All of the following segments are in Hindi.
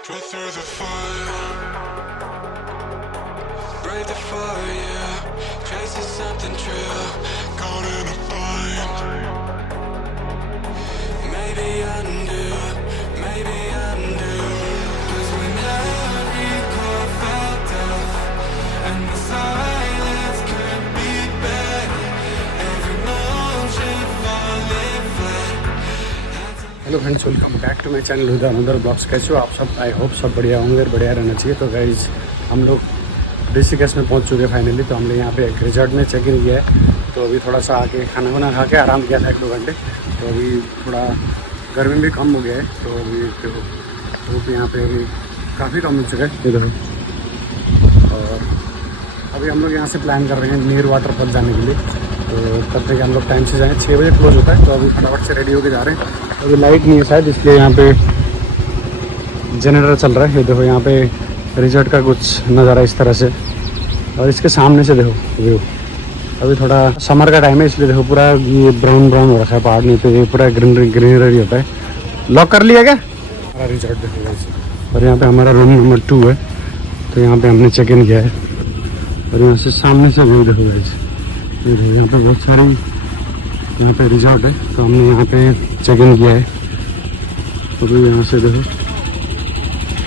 Run through the fire, break the fire, chasing something true, caught in a bind. Maybe undo, maybe undo. 'Cause when every core felt off and the silence could be better, every motion falling flat. Hello friends, welcome back to my channel Huda another blogs. कैसे हो आप सब? आई होप सब बढ़िया होंगे और बढ़िया रहना चाहिए। तो गाइज हम लोग ऋषिकेश में पहुंच चुके हैं फाइनली। तो हमने यहाँ पे एक रिजॉर्ट में चेक इन किया है। तो अभी थोड़ा सा आके खाना वाना खा के आराम किया था 1-2 घंटे। तो अभी थोड़ा गर्मी भी कम हो गया है। तो अभी देखो धूप यहाँ पे अभी काफ़ी कम हो चुका है, ये देखो। और अभी हम लोग यहाँ से प्लान कर रहे हैं नीर वाटरफॉल जाने के लिए। तो तब तक हम लोग टाइम से जाएँ, 6 बजे क्लोज होता है। तो अभी फटाफट से रेडी होके जा रहे हैं। अभी लाइट नहीं है शायद, इसलिए यहाँ पे जनरेटर चल रहा है। ये देखो यहाँ पे रिजॉर्ट का कुछ नज़ारा इस तरह से, और इसके सामने से देखो व्यू। अभी थोड़ा समर का टाइम है, इसलिए देखो पूरा ये ब्राउन ब्राउन हो रखा है पहाड़, नहीं तो ये पूरा ग्रीनरी होता है। लॉक कर लिया क्या हमारा रिजॉर्ट? देखो गाइस, और यहाँ पे हमारा रूम नंबर 2 है। तो यहाँ पे हमने चेक इन किया है। और यहाँ से सामने से व्यू देखो गाइस, ये देखो यहाँ पे बहुत सारी यहाँ पे रिजॉर्ट है। तो हमने यहाँ पे चेक इन किया है। तो भी यहाँ से देखो,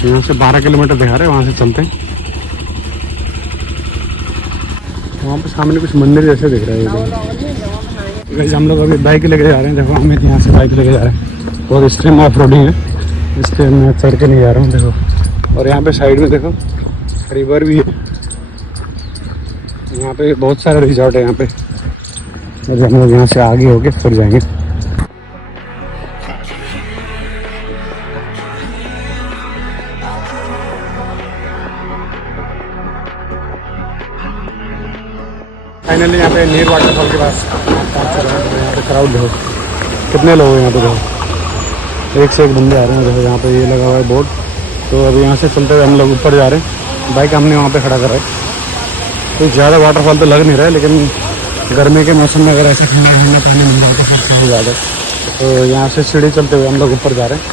यहाँ से 12 किलोमीटर दिखा रहे हैं, वहाँ से चलते हैं। वहाँ पे सामने कुछ मंदिर जैसे दिख रहा है। वैसे हम लोग अभी बाइक लेके जा रहे हैं। देखो हमें यहाँ से बाइक लेके जा रहे हैं। बहुत एक्सट्रीम ऑफ रोडिंग है, इसलिए मैं चढ़ के नहीं जा रहा हूँ। देखो, और यहाँ पे साइड में देखो रिवर भी है। यहाँ पे बहुत सारे रिजॉर्ट है यहाँ पे। और हम लोग यहाँ से आगे होके फिर जाएंगे। फाइनली यहाँ पे नीर वाटरफॉल के पास पहुँच चुके हैं। यहाँ पे क्राउड देखो कितने लोग हैं यहाँ पे। देखो एक से एक बंदे आ रहे हैं। देखो यहाँ पे ये लगा हुआ है बोर्ड। तो अभी यहाँ से चलते हुए हम लोग ऊपर जा रहे हैं। बाइक हमने वहाँ पे खड़ा कर रहा है। तो ज़्यादा वाटरफॉल तो लग नहीं रहा है, लेकिन गर्मी के मौसम में अगर ऐसे ठंडा ठंडा पानी मिल रहा है तो फिर सही ज़्यादा। तो यहाँ से सीढ़ी चलते हुए हम लोग ऊपर जा रहे हैं।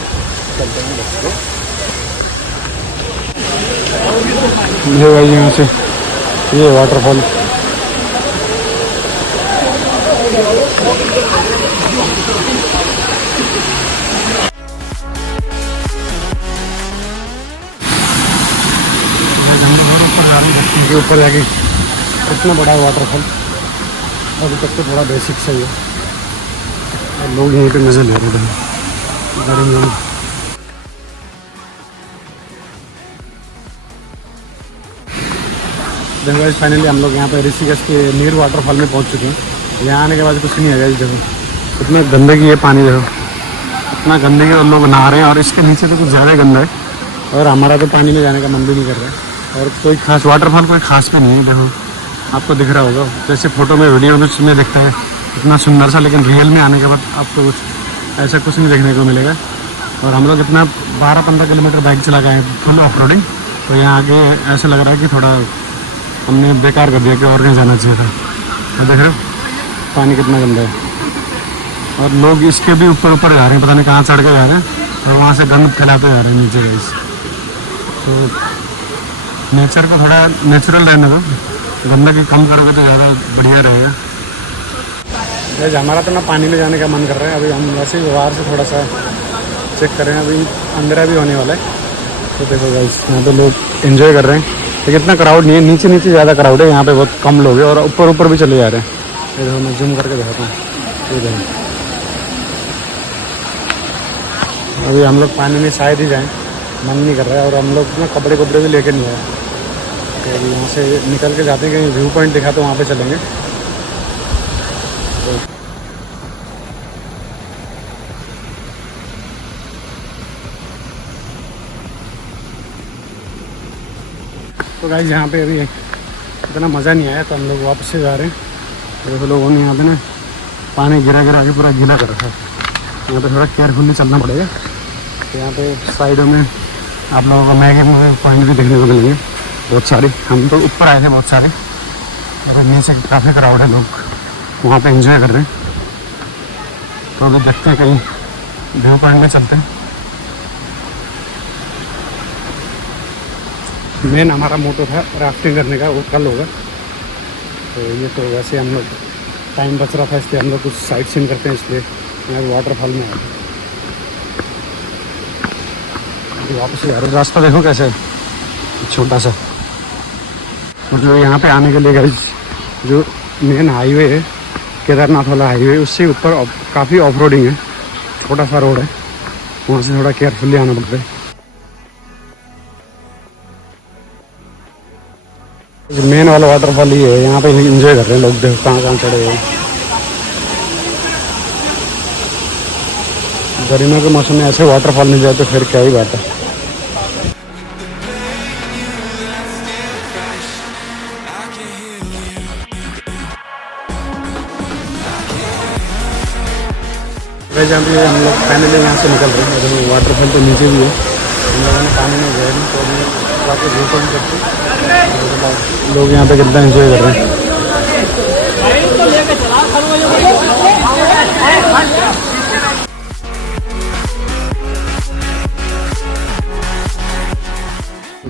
चलते हैं ये भाई, यहाँ से ये वाटरफॉल। के ऊपर जाके इतना बड़ा वाटरफॉल, अभी तक तो थोड़ा बेसिक सही है। और लोग यहीं पे मज़े ले रहे हैं गर्मी में। देखो फाइनली हम लोग यहाँ पे ऋषिकेश के नीर वाटरफॉल में पहुँच चुके हैं। यहाँ आने के बाद कुछ नहीं है। देखो इतनी गंदगी है, पानी देखो इतना गंदगी, और लोग नहा रहे हैं। और इसके नीचे तो कुछ ज़्यादा गंदा है, और हमारा तो पानी में जाने का मन भी नहीं कर रहा है। और कोई खास वाटरफॉल कोई खास भी नहीं है। देखो आपको दिख रहा होगा, जैसे फ़ोटो में वीडियो में दिखता है इतना सुंदर सा, लेकिन रियल में आने के बाद आपको कुछ ऐसा कुछ नहीं देखने को मिलेगा। और हम लोग इतना 12-15 किलोमीटर बाइक चला गए फुल ऑफ रोडिंग। तो यहाँ आगे ऐसा लग रहा है कि थोड़ा हमने बेकार कर दिया कि और कहीं जाना चाहिए था। तो देख रहे हो पानी कितना गंदा है, और लोग इसके भी ऊपर ऊपर जा रहे हैं, पता नहीं कहाँ चढ़ के जा रहे हैं, और वहाँ से गंद फैलाते जा रहे हैं नीचे गए। तो नेचर को थोड़ा नेचुरल रहने दो, गंदगी कम करोगे तो ज़्यादा बढ़िया रहेगा। गाइस हमारा तो ना पानी में जाने का मन कर रहा है। अभी हम वैसे ही बाहर से थोड़ा सा चेक कर रहे हैं, अभी अंधेरा भी होने वाला है। तो देखो गाइस यहाँ पे लोग एंजॉय कर रहे हैं, लेकिन इतना क्राउड नहीं है। नीचे नीचे ज़्यादा क्राउड है, यहाँ पे बहुत कम लोग हैं। और ऊपर ऊपर भी चले जा रहे हैं। ये देखो मैं जूम करके दिखाता हूँ, ये देखो। अभी हम लोग पानी में शायद ही जाएँ, मन नहीं कर रहा है। और हम लोग ना कपड़े भी लेके नहीं आए। तो अभी यहाँ से निकल के जाते हैं, कहीं व्यू पॉइंट दिखा तो वहाँ पे चलेंगे। तो गाइस यहाँ पे अभी इतना मज़ा नहीं आया, तो हम लोग वापस से जा रहे हैं। देखो लोगों ने यहाँ पे ना पानी गिरा के पूरा गीला कर रखा है। यहाँ पे थोड़ा केयरफुली चलना पड़ेगा। तो यहाँ पे साइडों में आप लोगों को मैगी पॉइंट भी देखने को मिलेंगे बहुत सारे। हम तो ऊपर आए थे बहुत सारे, और नीचे काफ़ी क्राउड है, लोग वहाँ पे एंजॉय कर रहे हैं। तो अभी देखते हैं कहीं व्यू पॉइंट में चलते हैं। मेन हमारा मोटो था राफ्टिंग करने का, वो कल होगा। तो ये तो वैसे हम लोग टाइम बच रहा था इसलिए हम लोग कुछ साइट सीन करते हैं, इसलिए यहाँ वाटरफॉल में आए। अभी वापस यार रास्ता देखो कैसे है, छोटा सा। और जो यहाँ पे आने के लिए गाइस जो मेन हाईवे है, केदारनाथ वाला हाईवे, उससे ऊपर काफ़ी ऑफ रोडिंग है, छोटा सा रोड है, वहाँ से थोड़ा केयरफुली आना पड़ता है। मेन वाला वाटरफॉल ही है, यहाँ पे एंजॉय कर रहे हैं लोग, देखो कहाँ कहाँ चढ़े हुए हैं। गर्मियों के मौसम में ऐसे वाटरफॉल मिल जाए तो फिर क्या ही बात है। जहाँ भी हम लोग फाइनली यहाँ से निकल रहे हैं, अगर वाटरफॉल तो नीचे भी है, हम लोगों ने पानी में गए नहीं, तो अभी जाके व्यू पॉइंट करते लोग यहाँ पे कितना एंजॉय कर रहे हैं।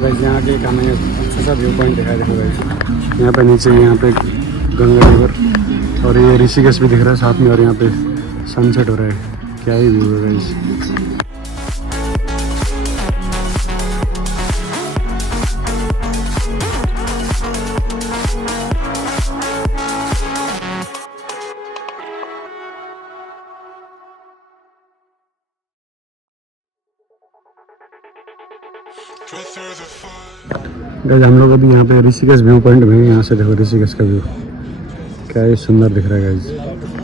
गाइस यहाँ के हमें अच्छा सा व्यू पॉइंट दिखाई देखो गाइस, यहाँ पे नीचे यहाँ पे गंगा रिवर और ये ऋषिकेश भी दिख रहा है साथ में, और यहाँ पे सनसेट हो रहा है, क्या ही व्यू है गाइस। गाइस हम लोग अभी यहाँ पे ऋषिकेश व्यू पॉइंट में, यहाँ से देखो ऋषिकेश का व्यू क्या ही सुंदर दिख रहा है गाइस,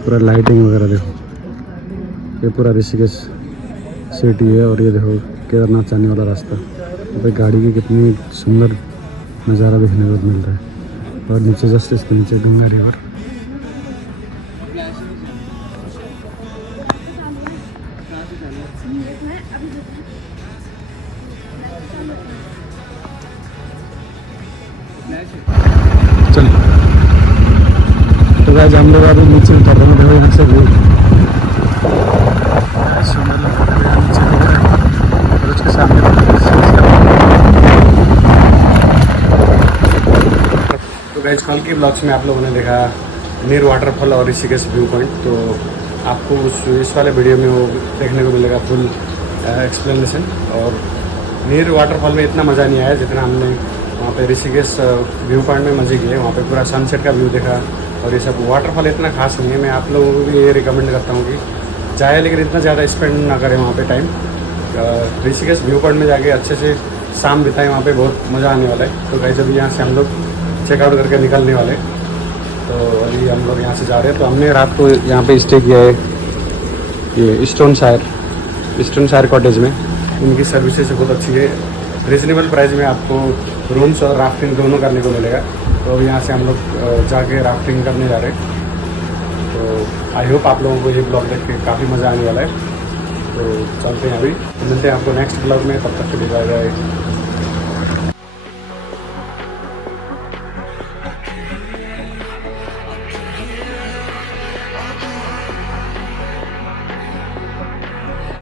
पूरा लाइटिंग वगैरह देखो, ये पूरा ऋषिकेश सिटी है। और ये देखो केदारनाथ जाने वाला रास्ता, यहाँ पे गाड़ी की कितनी सुंदर नज़ारा देखने को मिल रहा है। और नीचे जस्ट इसके नीचे गंगा रिवर। चल तो गाइस हम लोग अभी नीचे उतर रहे हैं, देखो यहाँ से व्यू सुंदर लग रहा है, नीचे दिख रहा है और उसके सामने तो गाइस कल के ब्लॉग्स में आप लोगों ने देखा नीर वाटरफॉल और ऋषिकेश व्यू पॉइंट, तो आपको इस वाले वीडियो में वो देखने को मिलेगा फुल एक्सप्लेनेशन। और नीर वाटरफॉल में इतना मज़ा नहीं आया जितना हमने वहाँ पे ऋषिकेश व्यू पॉइंट में मज़े किए, वहाँ पे पूरा सनसेट का व्यू देखा। और ये सब वाटरफॉल इतना खास नहीं है, मैं आप लोगों को भी ये रिकमेंड करता हूँ कि जाए लेकिन इतना ज़्यादा स्पेंड ना करें वहाँ पे टाइम। ऋषिकेश व्यू पॉइंट में जाके अच्छे से शाम बिताएं, वहाँ पे बहुत मज़ा आने वाला है। तो गाइस अभी यहाँ से हम लोग चेकआउट करके निकलने वाले, तो अभी हम लोग यहाँ से जा रहे हैं। तो हमने रात को यहाँ पे स्टे किया है ये स्टोन शायर कॉटेज में, उनकी सर्विसेज बहुत अच्छी है, रिजनेबल प्राइस में आपको रूम्स और राफ्टिंग दोनों करने को मिलेगा। तो अभी यहाँ से हम लोग जाके राफ्टिंग करने जा रहे हैं। तो आई होप आप लोगों को ये ब्लॉग देख के काफ़ी मज़ा आने वाला है। तो चलते हैं अभी, तो मिलते हैं आपको नेक्स्ट ब्लॉग में, तब तक के लिए बाय बाय।